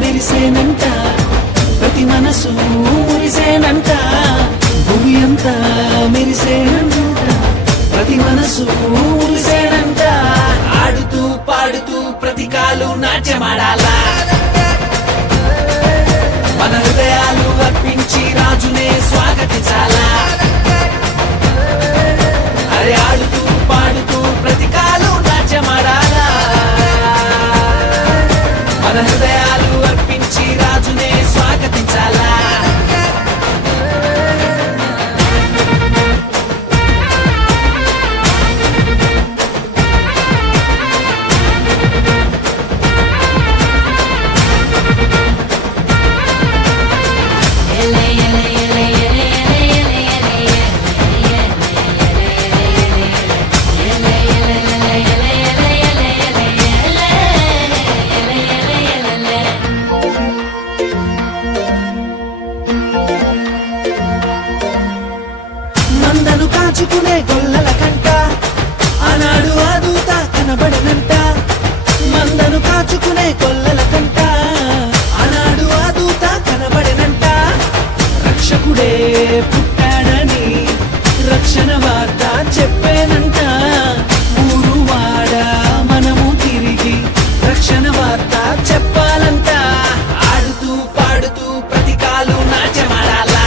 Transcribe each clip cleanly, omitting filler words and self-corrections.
మెరిసేనంట ప్రతి మనసు మురిసేనంట భూమి అంతా మెరిసేనంట ప్రతి మనసు మురిసేనంట ఆడుతూ పాడుతూ ప్రతి కాలు నాట్యమాడాలా మన హృదయాలు అర్పించి రాజునే స్వాగతించాలా అరే ఆడుతూ పాడుతూ ప్రతి కాలు నాట్యమాడాలా మన హృదయాలు అర్పించి రాజునే స్వాగతించాలా మందను కాచుకునే గొల్లల కంట ఆనాడు ఆ దూత కనబడనంట మందను కాచుకునే గొల్లల కంట ఆనాడు ఆ దూత కనబడనంట రక్షకుడే పుట్టాడని రక్షణ వార్త చెప్పేనంట ఊరు వాడ మనము తిరిగి రక్షణ వార్త చెప్పాలంట ఆడుతూ పాడుతూ ప్రతి కాలు నాట్యమాడాలా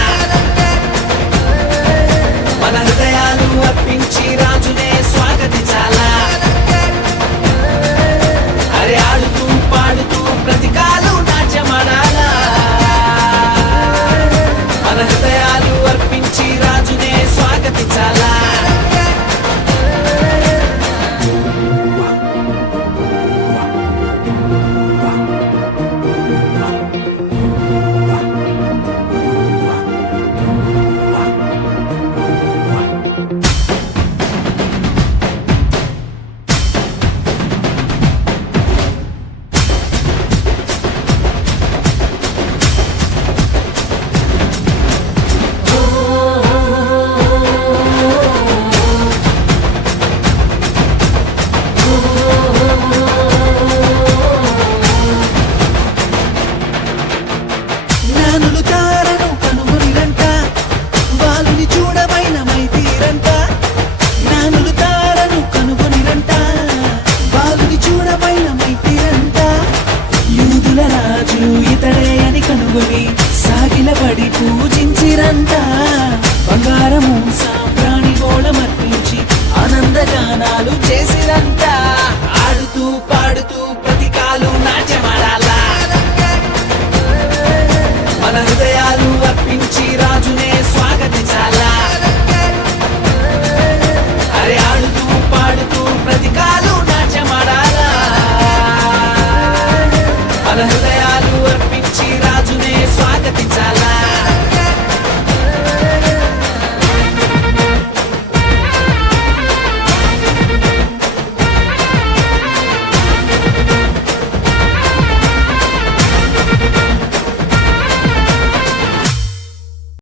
మన హృదయాలు అర్పించి రాజునే స్వాగతించాలా అరే ఆడుతూ పాడుతూ ప్రతి కాలు నాట్యమాడాలా మన హృదయాలు అర్పించి రాజునే స్వాగతించాలా జ్ఞానులు తారను కనుగొనిరంట బాలుని చూడమైన మైతీరంట జ్ఞానులు తారను కనుగొనిరంట బాలుని చూడమైన మైతీరంట యూదుల రాజు ఇతడే అని కనుగొని సాగిలపడి పూజించిరంట బంగారము